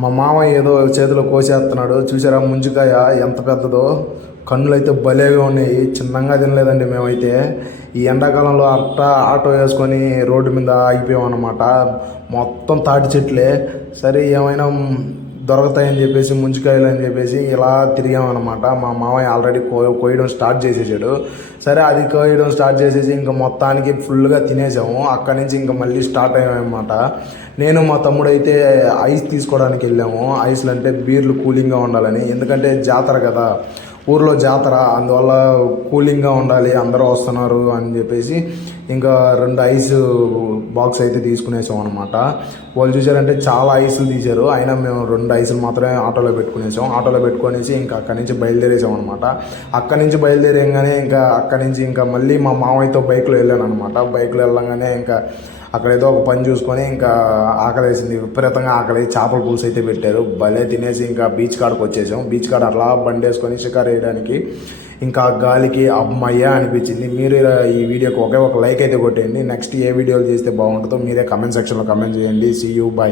మా మామ ఏదో చేతిలో కోసేస్తున్నాడు. చూసారా ముంజికాయ ఎంత పెద్దదో? కన్నులు అయితే భలేగా ఉన్నాయి. చిన్నగా తినలేదండి మేమైతే. ఈ ఎండాకాలంలో అట్ట ఆటో వేసుకొని రోడ్డు మీద ఆగిపోయాం అనమాట మొత్తం తాటి చెట్లే. సరే ఏమైనా దొరుకుతాయని చెప్పేసి ముంచికాయలు అని చెప్పేసి ఇలా తిరిగామన్నమాట. మా మామయ్య ఆల్రెడీ కో కోయడం స్టార్ట్ చేసేసాడు. సరే అది కోయడం స్టార్ట్ చేసేసి ఇంకా మొత్తానికి ఫుల్గా తినేసాము. అక్కడి నుంచి ఇంకా మళ్ళీ స్టార్ట్ అయ్యామన్నమాట. నేను మా తమ్ముడు అయితే ఐస్ తీసుకోవడానికి వెళ్ళాము. ఐస్లు అంటే బీర్లు కూలింగ్గా ఉండాలని. ఎందుకంటే జాతర కదా. ఊర్లో జాతర అందువల్ల కూలింగ్గా ఉండాలి అందరూ వస్తున్నారు అని చెప్పేసి ఇంకా రెండు ఐస్ బాక్స్ అయితే తీసుకునేసాం అనమాట వాళ్ళు చూసారంటే చాలా ఐసులు తీశారు. అయినా మేము రెండు ఐసులు మాత్రమే ఆటోలో పెట్టుకునేసాం. ఆటోలో పెట్టుకునేసి ఇంకా అక్కడి నుంచి బయలుదేరేసాం అనమాట అక్కడి నుంచి బయలుదేరేగానే ఇంకా అక్కడి నుంచి ఇంకా మళ్ళీ మా మామయ్యతో బైక్లో వెళ్ళాను అనమాట బైక్లో వెళ్ళంగానే ఇంకా అక్కడ ఏదో ఒక పని చూసుకొని ఇంకా ఆకలేసింది. విపరీతంగా ఆకలి చేపల పులుసు అయితే పెట్టారు. భలే తినేసి ఇంకా బీచ్ కాడకు వచ్చేసాం. బీచ్ కాడ అట్లా బండి వేసుకొని షికారు వేయడానికి ఇంకా గాలికి అమ్మయ్యా అనిపించింది. మీరు ఈ వీడియోకి ఒకే ఒక లైక్ అయితే కొట్టేయండి. నెక్స్ట్ ఏ వీడియోలు చేస్తే బాగుంటుందో మీరే కమెంట్ సెక్షన్లో కమెంట్ చేయండి. See you by